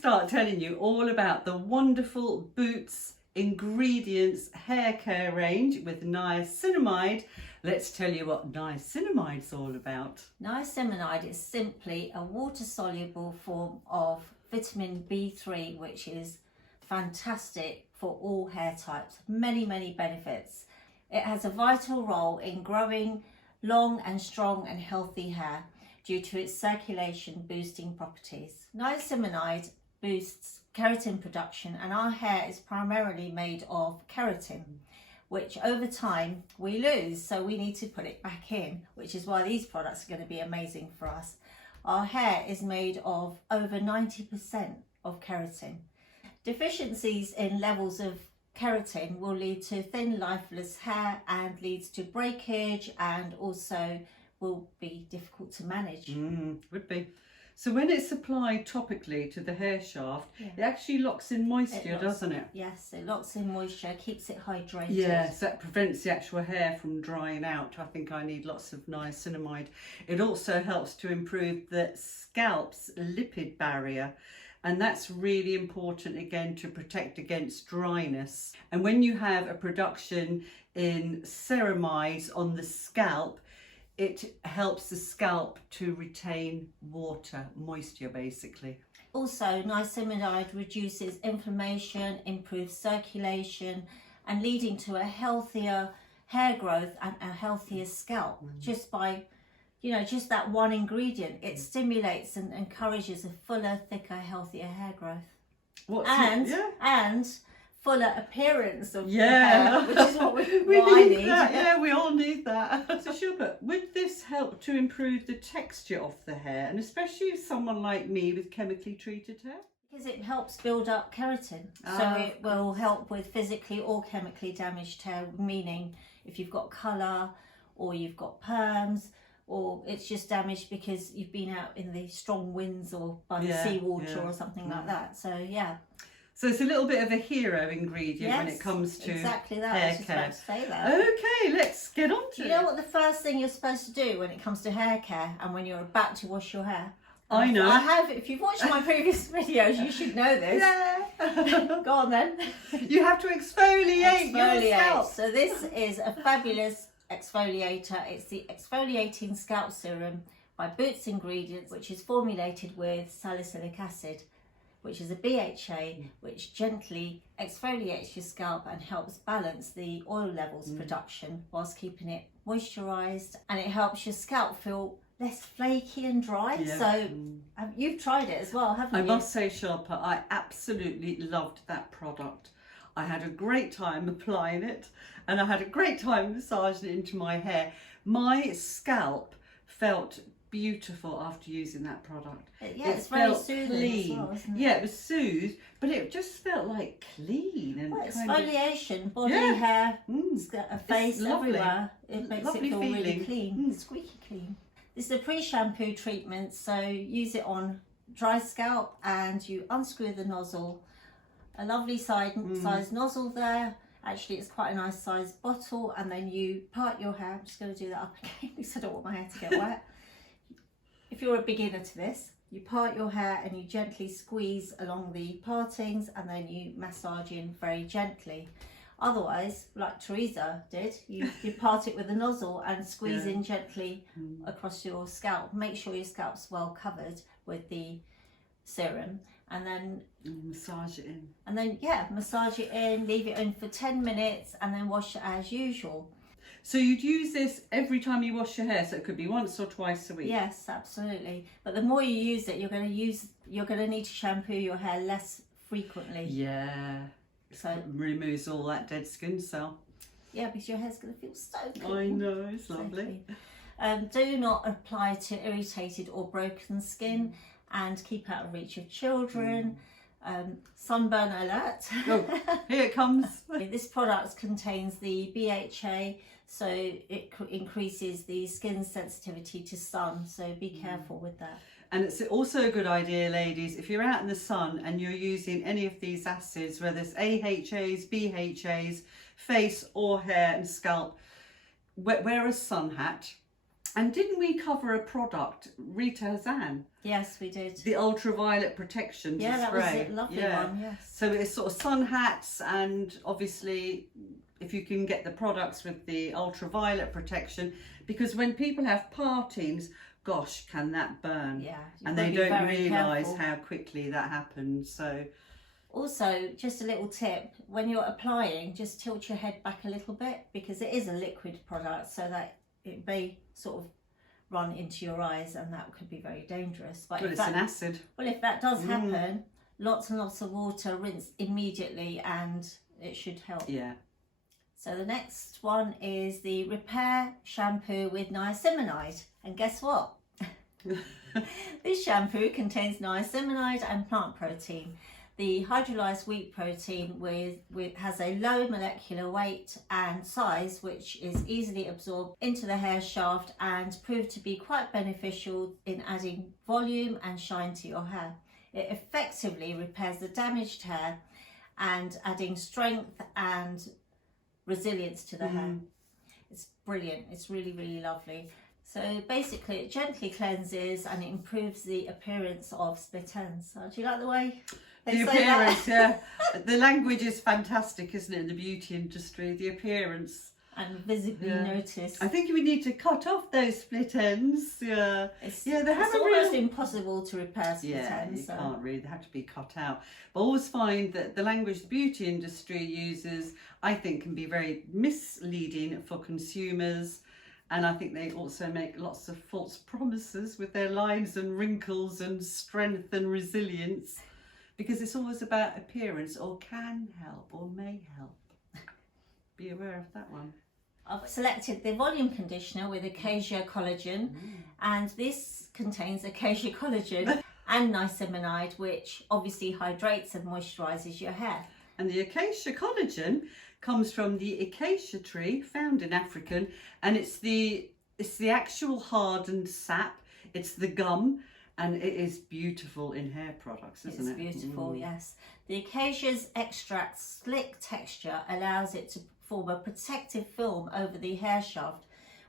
start telling you all about the wonderful Boots ingredients hair care range with niacinamide, let's tell you what niacinamide's all about. Niacinamide is simply a water-soluble form of vitamin B3, which is fantastic for all hair types. Many benefits. It has a vital role in growing long and strong and healthy hair due to its circulation boosting properties. Niacinamide boosts keratin production, and our hair is primarily made of keratin, which over time we lose, so we need to put it back in, which is why these products are going to be amazing for us. Our hair is made of over 90% of keratin. Deficiencies in levels of keratin will lead to thin, lifeless hair and leads to breakage, and also will be difficult to manage. Would be. So when it's applied topically to the hair shaft, it actually locks in moisture, doesn't it? Yes, it locks in moisture, keeps it hydrated. Yes, that prevents the actual hair from drying out. I think I need lots of niacinamide. It also helps to improve the scalp's lipid barrier. And that's really important, again, to protect against dryness. And when you have a production in ceramides on the scalp, it helps the scalp to retain water, moisture basically. Also, niacinamide reduces inflammation, improves circulation, and leading to a healthier hair growth and a healthier scalp. Just by, just that one ingredient, it stimulates and encourages a fuller, thicker, healthier hair growth. And fuller appearance of hair, which is what I need. That. Yeah, we all need that. So Shilpa, would this help to improve the texture of the hair, and especially if someone like me with chemically treated hair? Because it helps build up keratin, so it will help with physically or chemically damaged hair, meaning if you've got colour or you've got perms, or it's just damaged because you've been out in the strong winds or by the seawater or something like that. So yeah. So it's a little bit of a hero ingredient when it comes to exactly that. hair I was just care. about to say that. Okay, let's get on to it. You know what the first thing you're supposed to do when it comes to hair care and when you're about to wash your hair? I know. I have. If you've watched my previous videos, you should know this. Yeah. Go on then. You have to exfoliate your scalp. So this is a fabulous exfoliator. It's the Exfoliating Scalp Serum by Boots Ingredients, which is formulated with salicylic acid, which is a BHA, which gently exfoliates your scalp and helps balance the oil levels production whilst keeping it moisturised, and it helps your scalp feel less flaky and dry. So you've tried it as well, haven't you? I must say, Shilpa, I absolutely loved that product. I had a great time applying it, and I had a great time massaging it into my hair. My scalp felt beautiful after using that product. It's very soothing as well, isn't it? Yeah, it was soothed, but it just felt like clean and exfoliation, body, hair, face, everywhere. It makes it feel really clean, squeaky clean. This is a pre-shampoo treatment, so use it on dry scalp and you unscrew the nozzle. A lovely size nozzle there. Actually, it's quite a nice size bottle, and then you part your hair. I'm just going to do that up again because I don't want my hair to get wet. If you're a beginner to this, you part your hair and you gently squeeze along the partings, and then you massage in very gently. Otherwise, like Teresa did, you part it with a nozzle and squeeze in gently across your scalp. Make sure your scalp's well covered with the serum, and then massage it in. And then massage it in, leave it in for 10 minutes, and then wash it as usual. So you'd use this every time you wash your hair, so it could be once or twice a week? Yes, absolutely. But the more you use it, you're going to need to shampoo your hair less frequently. Yeah. So it removes all that dead skin cell. Yeah, because your hair's going to feel so clean. I know, it's lovely. Do not apply to irritated or broken skin, and keep out of reach of children. Sunburn alert. Oh, here it comes. This product contains the BHA, so it increases the skin sensitivity to sun, so be careful with that. And it's also a good idea, ladies, if you're out in the sun and you're using any of these acids, whether it's AHAs, BHAs, face or hair and scalp, wear a sun hat And didn't we cover a product, Rita Hazan? Yes, we did. The ultraviolet protection to Yeah, that was spray. a lovely one, yes. So it's sort of sun hats, and obviously if you can get the products with the ultraviolet protection, because when people have partings, gosh, can that burn? Yeah. And they don't realise how quickly that happens. So also, just a little tip, when you're applying, just tilt your head back a little bit, because it is a liquid product, so that it may sort of run into your eyes, and that could be very dangerous. But well, it's an acid. Well, if that does happen, lots and lots of water, rinse immediately, and it should help. Yeah. So the next one is the Repair Shampoo with Niacinamide. And guess what? This shampoo contains niacinamide and plant protein. The hydrolyzed wheat protein has a low molecular weight and size, which is easily absorbed into the hair shaft and proved to be quite beneficial in adding volume and shine to your hair. It effectively repairs the damaged hair and adding strength and resilience to the hair. It's brilliant. It's really, really lovely. So basically it gently cleanses and it improves the appearance of split ends. So do you like the way they the say appearance? that? Yeah. The language is fantastic, isn't it, in the beauty industry? The appearance. And visibly noticed. I think we need to cut off those split ends. Yeah. It's real... almost impossible to repair split ends. You can't really. They have to be cut out. But I always find that the language the beauty industry uses, I think, can be very misleading for consumers. And I think they also make lots of false promises with their lines and wrinkles and strength and resilience, because it's always about appearance, or can help or may help. Be aware of that one. I've selected the volume conditioner with Acacia Collagen, and this contains Acacia Collagen and Niacinamide, which obviously hydrates and moisturises your hair. And the Acacia Collagen comes from the acacia tree found in Africa, and it's the actual hardened sap. It's the gum, and it is beautiful in hair products, isn't it? It's beautiful, yes. The acacia's extract slick texture allows it to form a protective film over the hair shaft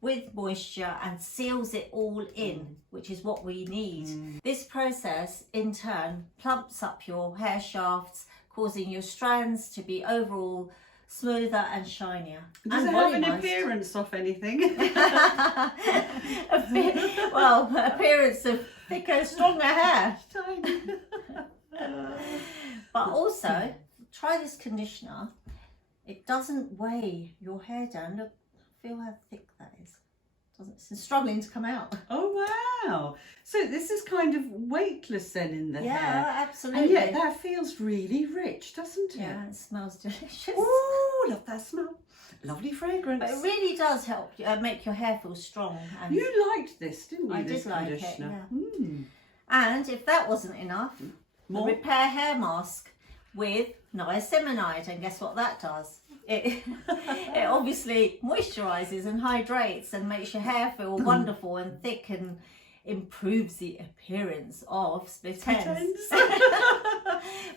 with moisture and seals it all in, which is what we need. This process in turn plumps up your hair shafts, causing your strands to be overall smoother and shinier. Does it have an appearance of anything? Well, appearance of thicker, stronger hair. But also, try this conditioner. It doesn't weigh your hair down. Look, feel how thick that is. It's struggling to come out. Oh wow! So this is kind of weightless then in the hair. Yeah, absolutely. And yet that feels really rich, doesn't it? Yeah, it smells delicious. Oh, love that smell. Lovely fragrance. But it really does help make your hair feel strong. And you liked this, didn't you? I this did like it, conditioner. yeah. And if that wasn't enough, More? the Repair Hair Mask with Niacinamide, and guess what that does? It obviously moisturises and hydrates and makes your hair feel wonderful and thick, and improves the appearance of split ends.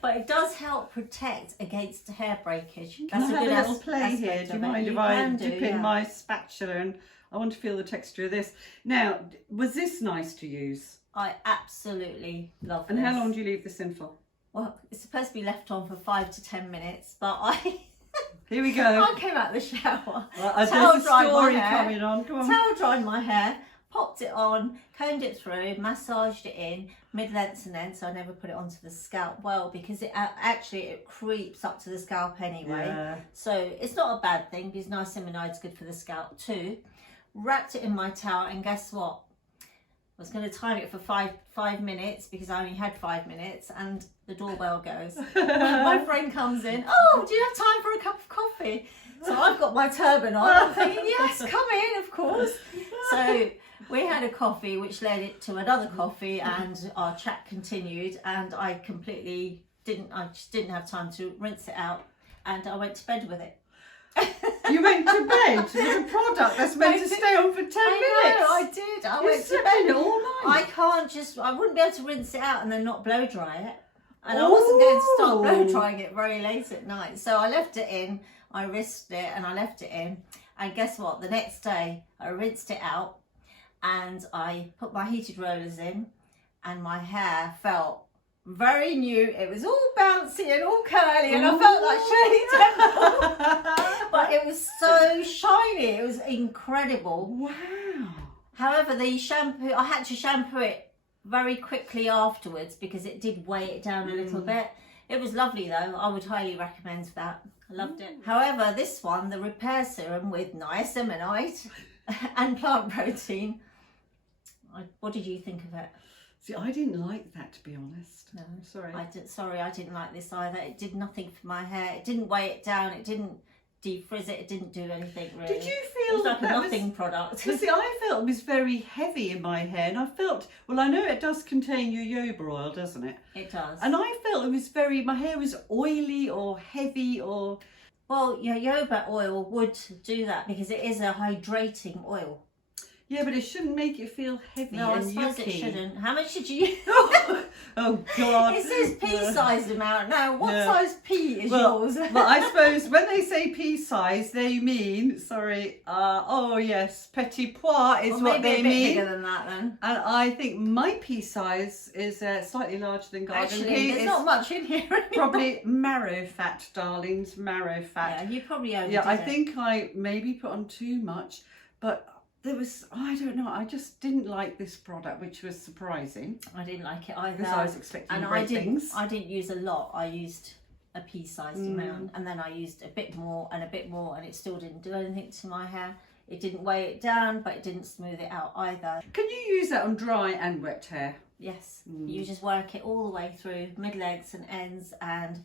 But it does help protect against hair breakage. Can I have a little play here? Do you mind if I dip in my spatula, and I want to feel the texture of this. Now, was this nice to use? I absolutely love And this. how long do you leave this in for? Well, it's supposed to be left on for 5 to 10 minutes, but Here we go. I came out of the shower, There's a story coming on. Come on. towel dried my hair, popped it on, combed it through, massaged it in mid-length and end, so I never put it onto the scalp. Well, because it creeps up to the scalp anyway. Yeah. So it's not a bad thing, because niacinamide's good for the scalp too. Wrapped it in my towel, and guess what? I was going to time it for five minutes, because I only had 5 minutes, and the doorbell goes. My friend comes in. Oh, do you have time for a cup of coffee? So I've got my turban on. I'm thinking, yes, come in, of course. So we had a coffee, which led it to another coffee, and our chat continued. And I just didn't have time to rinse it out, and I went to bed with it. You went to bed with a product that's meant to stay on for 10 minutes. I did. I went to bed all night. I wouldn't be able to rinse it out and then not blow dry it. And I wasn't going to start blow drying it very late at night. So I left it in, I risked it, and I left it in. And guess what? The next day I rinsed it out, and I put my heated rollers in, and my hair felt very new. It was all bouncy and all curly, and I felt like Shirley Temple. But it was so shiny. It was incredible. Wow. However, the shampoo, I had to shampoo it very quickly afterwards because it did weigh it down a little bit. It was lovely though. I would highly recommend that. I loved it. However, this one, the repair serum with niacinamide and plant protein, what did you think of it? See, I didn't like that, to be honest. No, sorry. I didn't like this either. It did nothing for my hair. It didn't weigh it down. It didn't defrizz it. It didn't do anything really. Did you It feel was like a that nothing product? See, I felt it was very heavy in my hair, and I felt, well, I know it does contain jojoba oil, doesn't it? It does. And I felt it was my hair was oily or heavy or... Well, jojoba oil would do that because it is a hydrating oil. Yeah, but it shouldn't make it feel heavy No, I and suppose yucky. it shouldn't. How much did you use? Oh, God. It says pea-sized amount. Now, what Yeah. size pea is Well, yours? well, I suppose when they say pea size, they mean, oh yes, petit pois is Well, what maybe they a bit mean. bigger than that then. And I think my pea size is slightly larger than garden Actually, pea. there's It's not much in here anymore. probably marrow fat, darlings, marrow fat. Yeah, you probably overdid Yeah, I it. think I maybe put on too much, but there was, I don't know, I just didn't like this product, which was surprising I didn't like it either. because I was expecting and great things. I didn't use a lot. I used a pea-sized amount, and then I used a bit more and a bit more, and it still didn't do anything to my hair. It didn't weigh it down, but it didn't smooth it out either. Can you use that on dry and wet hair? Yes, you just work it all the way through, mid-legs and ends, and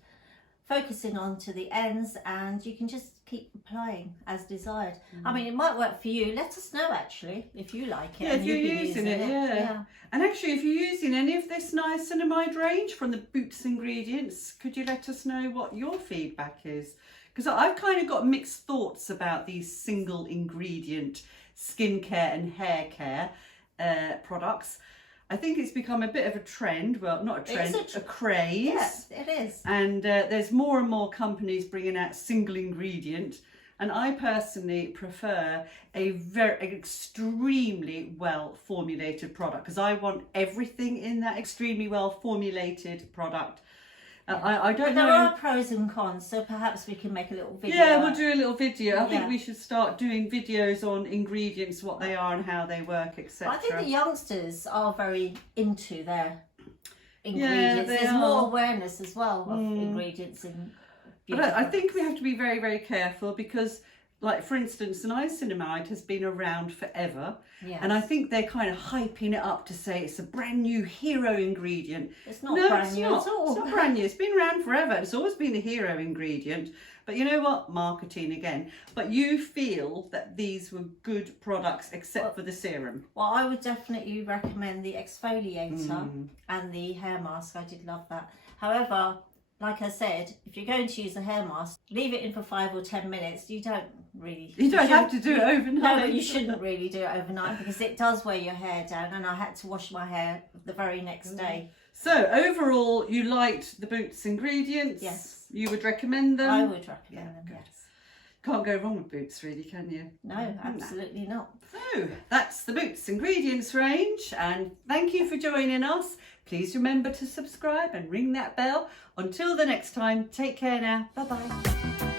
focusing on to the ends, and you can just keep applying as desired. I mean, it might work for you. Let us know actually if you like it. Yeah, and if you're you've been using it, yeah. And actually, if you're using any of this niacinamide range from the Boots ingredients, could you let us know what your feedback is? Because I've kind of got mixed thoughts about these single ingredient skincare and hair care products. I think it's become a bit of a trend. Well, not a trend, a craze. Yes, it is. And there's more and more companies bringing out single ingredient. And I personally prefer an extremely well formulated product because I want everything in that extremely well formulated product. I don't know. There are pros and cons, so perhaps we can make a little video. Yeah, we'll do a little video. I think Yeah. we should start doing videos on ingredients, what they are and how they work, etc. I think the youngsters are very into their ingredients. they There's are. more awareness as well of ingredients in beauty But I think products. we have to be very, very careful because, like, for instance, niacinamide has been around forever. Yes. And I think they're kind of hyping it up to say it's a brand new hero ingredient. It's not No, brand it's new not. at all. It's not brand new. It's been around forever. It's always been a hero ingredient. But you know what? Marketing again. But you feel that these were good products except for the serum. Well, I would definitely recommend the exfoliator and the hair mask. I did love that. However, like I said, if you're going to use a hair mask, leave it in for 5 or 10 minutes. You don't have to do it overnight. No, you shouldn't really do it overnight because it does weigh your hair down, and I had to wash my hair the very next day. So overall, you liked the Boots ingredients? Yes. You would recommend them? I would recommend them, yes. Can't go wrong with Boots, really, can you? No, absolutely not. So that's the Boots ingredients range, and thank you for joining us. Please remember to subscribe and ring that bell. Until the next time, take care now. Bye bye.